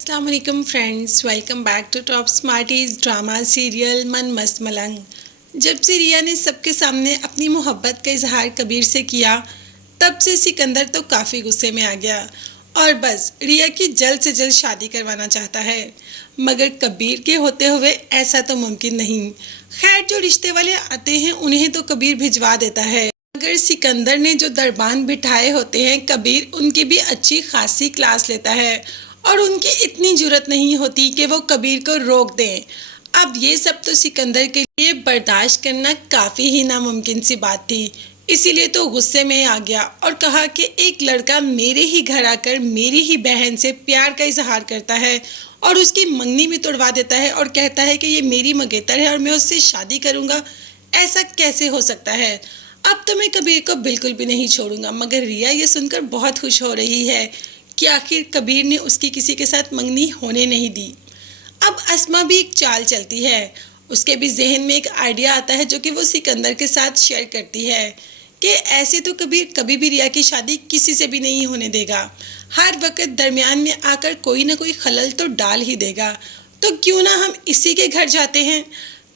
अस्सलाम वालेकुम friends, welcome back to top smarties drama serial Man Mast मलंग। जब से रिया ने सबके सामने अपनी मोहब्बत का इजहार कबीर से किया, तब से सिकंदर तो काफ़ी गुस्से में आ गया और बस रिया की जल्द से जल्द शादी करवाना चाहता है। मगर कबीर के होते हुए ऐसा तो मुमकिन नहीं। खैर, जो रिश्ते वाले आते हैं उन्हें तो कबीर भिजवा देता है, मगर सिकंदर ने जो दरबान बिठाए होते हैं, कबीर उनकी भी अच्छी खासी क्लास लेता है और उनकी इतनी जुर्रत नहीं होती कि वो कबीर को रोक दें। अब ये सब तो सिकंदर के लिए बर्दाश्त करना काफ़ी ही नामुमकिन सी बात थी। इसीलिए तो गुस्से में आ गया और कहा कि एक लड़का मेरे ही घर आकर मेरी ही बहन से प्यार का इजहार करता है और उसकी मंगनी भी तोड़वा देता है और कहता है कि ये मेरी मंगेतर है और मैं उससे शादी करूँगा। ऐसा कैसे हो सकता है? अब तो मैं कबीर को बिल्कुल भी नहीं छोड़ूंगा। मगर रिया ये सुनकर बहुत खुश हो रही है कि आखिर कबीर ने उसकी किसी के साथ मंगनी होने नहीं दी। अब अस्मा भी एक चाल चलती है, उसके भी जहन में एक आइडिया आता है जो कि वो सिकंदर के साथ शेयर करती है कि ऐसे तो कबीर कभी भी रिया की शादी किसी से भी नहीं होने देगा। हर वक्त दरमियान में आकर कोई ना कोई खलल तो डाल ही देगा। तो क्यों ना हम इसी के घर जाते हैं।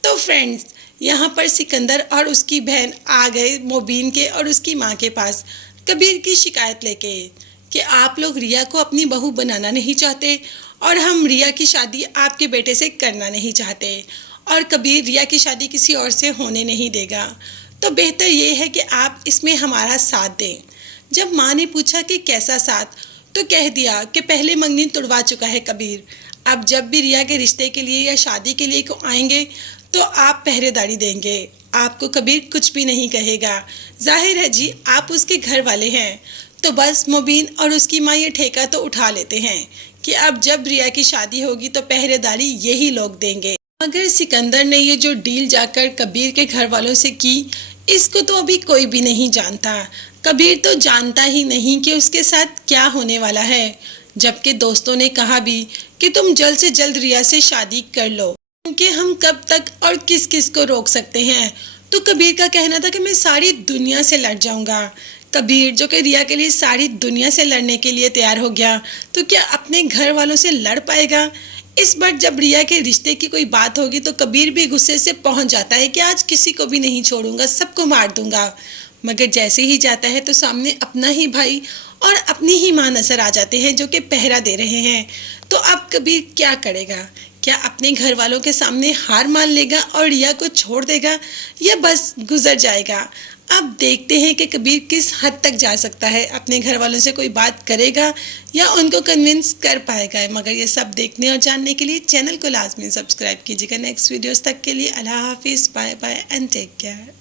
तो फ्रेंड्स, यहाँ पर सिकंदर और उसकी बहन आ गए मोबीन के और उसकी माँ के पास कबीर की शिकायत लेके कि आप लोग रिया को अपनी बहू बनाना नहीं चाहते और हम रिया की शादी आपके बेटे से करना नहीं चाहते और कबीर रिया की शादी किसी और से होने नहीं देगा। तो बेहतर ये है कि आप इसमें हमारा साथ दें। जब माँ ने पूछा कि कैसा साथ, तो कह दिया कि पहले मंगनी तुड़वा चुका है कबीर। अब जब भी रिया के रिश्ते के लिए या शादी के लिए को आएंगे तो आप पहरेदारी देंगे। आपको कबीर कुछ भी नहीं कहेगा। जाहिर है जी, आप उसके घर वाले हैं। तो बस मुबीन और उसकी माँ ये ठेका तो उठा लेते हैं कि अब जब रिया की शादी होगी तो पहरेदारी यही लोग देंगे। मगर सिकंदर ने ये जो डील जाकर कबीर के घर वालों से की, इसको तो अभी कोई भी नहीं जानता। कबीर तो जानता ही नहीं कि उसके साथ क्या होने वाला है। जबकि दोस्तों ने कहा भी कि तुम जल्द से जल्द रिया से शादी कर लो, क्योंकि हम कब तक और किस किस को रोक सकते हैं। तो कबीर का कहना था कि मैं सारी दुनिया से लड़ जाऊंगा। कबीर जो कि रिया के लिए सारी दुनिया से लड़ने के लिए तैयार हो गया, तो क्या अपने घर वालों से लड़ पाएगा? इस बार जब रिया के रिश्ते की कोई बात होगी तो कबीर भी गुस्से से पहुंच जाता है कि आज किसी को भी नहीं छोड़ूंगा, सबको मार दूंगा। मगर जैसे ही जाता है तो सामने अपना ही भाई और अपनी ही माँ नजर आ जाते हैं जो कि पहरा दे रहे हैं। तो अब कबीर क्या करेगा? क्या अपने घर वालों के सामने हार मान लेगा और रिया को छोड़ देगा या बस गुजर जाएगा? अब देखते हैं कि कबीर किस हद तक जा सकता है। अपने घर वालों से कोई बात करेगा या उनको कन्विंस कर पाएगा। मगर ये सब देखने और जानने के लिए चैनल को लाजमी सब्सक्राइब कीजिएगा। नेक्स्ट वीडियोस तक के लिए अल्लाह हाफिज़, bye bye and take care.